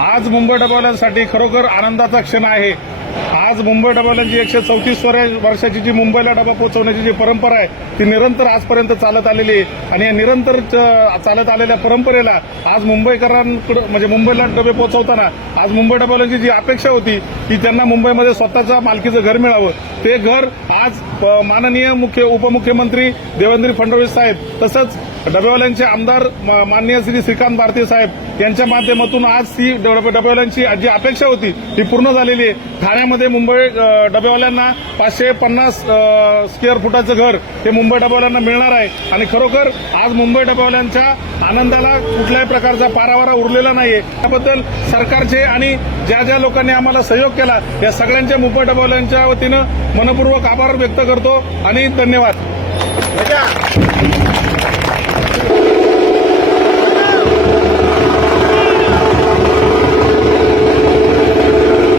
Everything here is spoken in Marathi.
आज मुंबई डबवाल्यांसाठी खरोखर आनंदाचा क्षण आहे. आज मुंबई डबाल्यांची एकशे चौतीस वर्षाची जी मुंबईला डबा पोहोचवण्याची जी परंपरा आहे ती निरंतर आजपर्यंत चालत आलेली आहे. आणि या निरंतर चालत आलेल्या परंपरेला आज मुंबईकरांकडे म्हणजे मुंबईला डबे पोहोचवताना आज मुंबई डबाल्यांची जी अपेक्षा होती की त्यांना मुंबईमध्ये स्वतःच्या मालकीचं घर मिळावं. ते घर आज माननीय मुख्य उपमुख्यमंत्री देवेंद्र फडणवीस साहेब तसंच डबेवाल्यांचे आमदार माननीय श्री श्रीकांत भारती साहेब यांच्या माध्यमातून आज ती डबेवाल्यांची जी अपेक्षा होती ती पूर्ण झालेली आहे. ठाण्यामध्ये मुंबई डबेवाल्यांना पाचशे पन्नास स्क्वेअर फुटाचं घर हे मुंबई डबेवाल्यांना मिळणार आहे. आणि खरोखर आज मुंबई डबेवाल्यांच्या आनंदाला कुठल्याही प्रकारचा पारावारा उरलेला नाहीये. त्याबद्दल सरकारचे आणि ज्या ज्या लोकांनी आम्हाला सहयोग केला या सगळ्यांच्या मुंबई डबेवाल्यांच्या वतीनं मनपूर्वक आभार व्यक्त करतो आणि धन्यवाद.